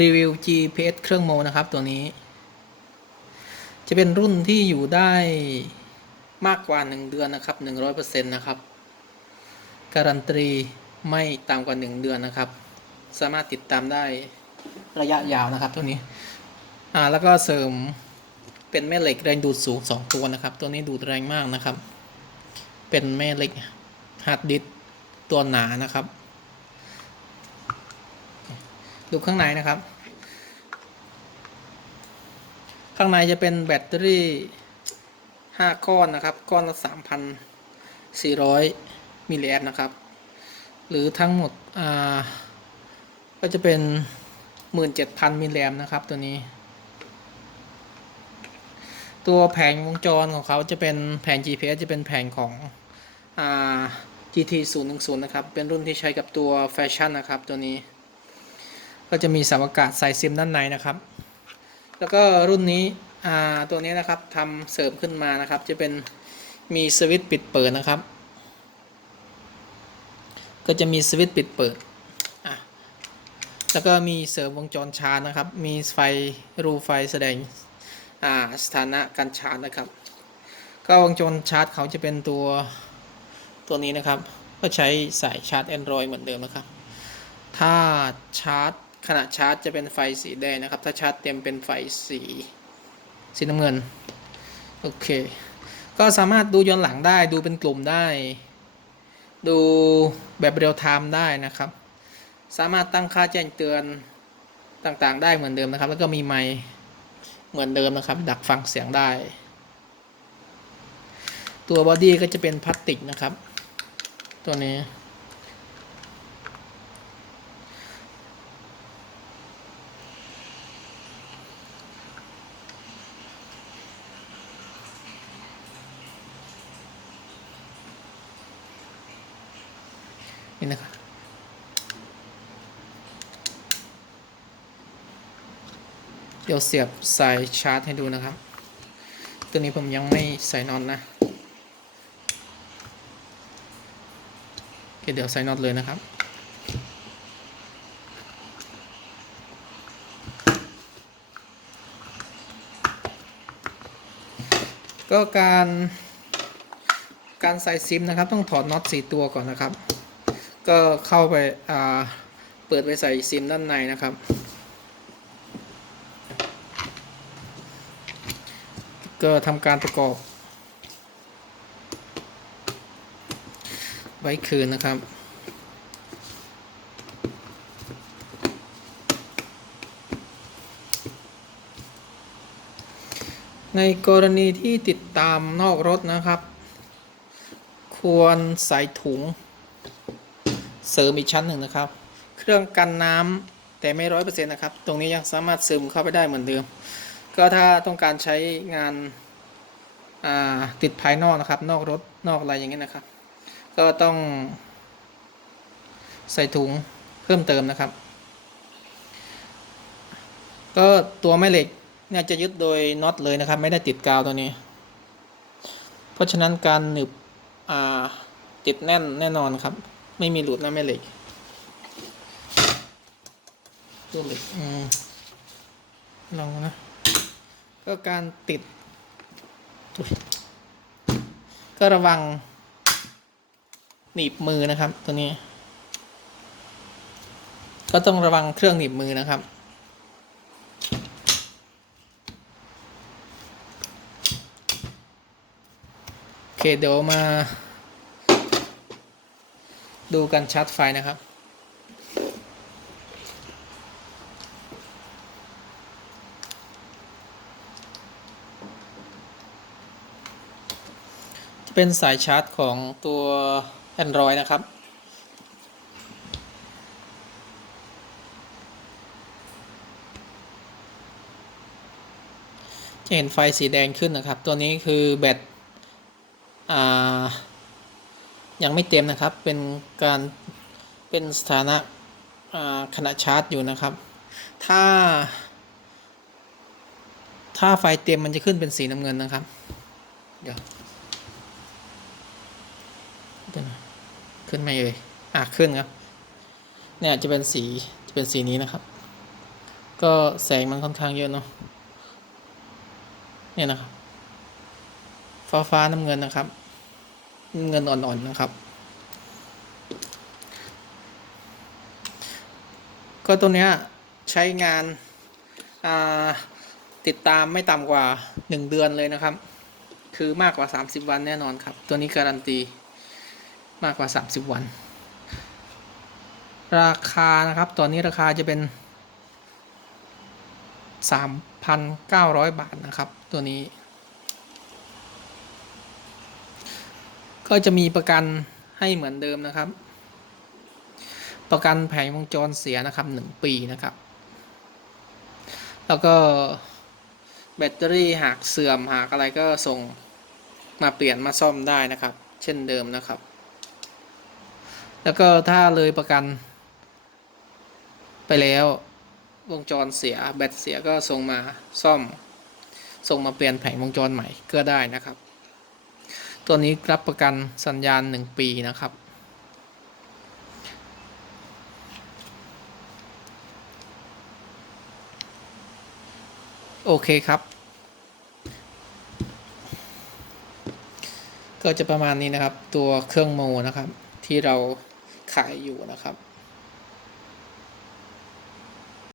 รีวิว GPS เครื่องโมนะครับ ตัวนี้ จะเป็นรุ่นที่อยู่ได้มากกว่า 1 เดือนนะครับ100%นะครับ การันตีไม่ต่ำกว่า 1 เดือนนะครับ สามารถติดตามได้ระยะยาวนะครับตัวนี้อ่าแล้วก็เสริมเป็นแม่เหล็กแรงดูดสูง 2 ตัวนะครับ ตัวนี้ดูดแรงมากนะครับ เป็นแม่เหล็กฮาร์ดดิสตัวหนานะครับ ดูข้างในนะครับ ข้างในจะเป็นแบตเตอรี่ 5 ก้อนนะครับ ก้อนละ 3,400 มิลลิแอมป์นะครับ หรือทั้งหมดอ่าก็จะเป็น 17,000 มิลลิแอมป์นะครับตัวนี้ ตัวแผงวงจรของเขาจะเป็นแผง GPS จะเป็นแผงของอ่า GT 0 1 0นะครับ เป็นรุ่นที่ใช้กับตัวแฟชั่นนะครับตัวนี้ ก็จะมีเสาอากาศใส่ซิมด้านในนะครับ แล้วก็รุ่นนี้ตัวนี้นะครับทำเสริมขึ้นมานะครับ จะเป็นมีสวิตช์ปิดเปิดนะครับ ก็จะมีสวิตช์ปิดเปิดแล้วก็มีเสริมวงจรชาร์จนะครับ มีไฟรูไฟแสดงสถานะการชาร์จนะครับ ก็วงจรชาร์จเขาจะเป็นตัวตัวนี้นะครับ ก็ใช้สายชาร์จ Android เหมือนเดิมนะครับ ถ้าชาร์จ ขณะชาร์จจะเป็นไฟสีแดงนะครับ ถ้าชาร์จเต็มเป็นไฟสีสีน้ำเงิน โอเค ก็สามารถดูย้อนหลังได้ ดูเป็นกลุ่มได้ ดูแบบเรียลไทม์ได้นะครับ สามารถตั้งค่าแจ้งเตือนต่างๆ ได้เหมือนเดิมนะครับ แล้วก็มีไมค์เหมือนเดิมนะครับ ดักฟังเสียงได้ ตัวบอดี้ก็จะเป็นพลาสติกนะครับ ตัวนี้ นี่นะครับเดี๋ยวเสียบสายชาร์จให้ดูนะครับ ตัวนี้ผมยังไม่ใส่น็อตนะเคเดี๋ยวใส่น็อตเลยนะครับก็การการใส่ซิมนะครับ ต้องถอดน็อต4ตัวก่อนนะครับ ก็เข้าไปอ่าเปิดไปใส่ซิมด้านในนะครับ ก็ทำการประกอบ ไว้คืนนะครับในกรณีที่ติดตามนอกรถนะครับ ควรใส่ถุง เสริมอีกชั้นหนึ่งนะครับ เครื่องกันน้ำแต่ไม่ร้อยเปอร์เซ็นต์นะครับ ตรงนี้ยังสามารถซึมเข้าไปได้เหมือนเดิม ก็ถ้าต้องการใช้งานาติดภายนอกนะครับ นอกรถนอกอะไรอย่างเงี้ยนะครับ ก็ต้องใส่ถุงเพิ่มเติมนะครับ ก็ตัวแม่เหล็กเนี่ยจะยึดโดยน็อตเลยนะครับ ไม่ได้ติดกาวตัวนี้ เพราะฉะนั้นการหนึบติดแน่นแน่นอนครับ ไม่มีหลุดนะแม่เหล็กตัวเหล็กอืมลองนะ ก็การติด ก็ระวัง หนีบมือนะครับ ตัวนี้ ก็ต้องระวังเครื่องหนีบมือนะครับโอเคเดี๋ยวมา ดูการชาร์จไฟนะครับ จะเป็นสายชาร์จของตัว Android นะครับจะเห็นไฟสีแดงขึ้นนะครับ ตัวนี้คือแบตอ่า ยังไม่เต็มนะครับ เป็นการเป็นสถานะขณะชาร์จอยู่นะครับ ถ้า ถ้าไฟเต็มมันจะขึ้นเป็นสีน้ำเงินนะครับ เดี๋ยวขึ้นไหมเอ่ยอะขึ้นครับ เนี่ยจะเป็นสีจะเป็นสีนี้นะครับ ก็แสงมันค่อนข้างเยอะเนาะ เนี่ยนะครับ ฟ้าฟ้าน้ำเงินนะครับ เงินอ่อนๆนะครับ ก็ตัวเนี้ยใช้งานาติดตามไม่ต่ำกว่า 1 เดือนเลยนะครับ คือมากกว่า 30 วันแน่นอนครับ ตัวนี้การันตีมากกว่า 30 วัน ราคานะครับตอนนี้ราคาจะเป็น 3,900 บาทนะครับ ตัวนี้ ก็จะมีประกันให้เหมือนเดิมนะครับ ประกันแผงวงจรเสียนะครับ1ปีนะครับ แล้วก็แบตเตอรี่หากเสื่อมหากอะไรก็ส่งมาเปลี่ยนมาซ่อมได้นะครับ เช่นเดิมนะครับ แล้วก็ถ้าเลยประกัน ไปแล้ววงจรเสียแบตเสียก็ส่งมาซ่อม ส่งมาเปลี่ยนแผงวงจรใหม่ก็ได้นะครับ ตัวนี้รับประกันสัญญาณ 1 ปีนะครับ โอเคครับ ก็จะประมาณนี้นะครับตัวเครื่องโมนะครับ ที่เราขายอยู่นะครับ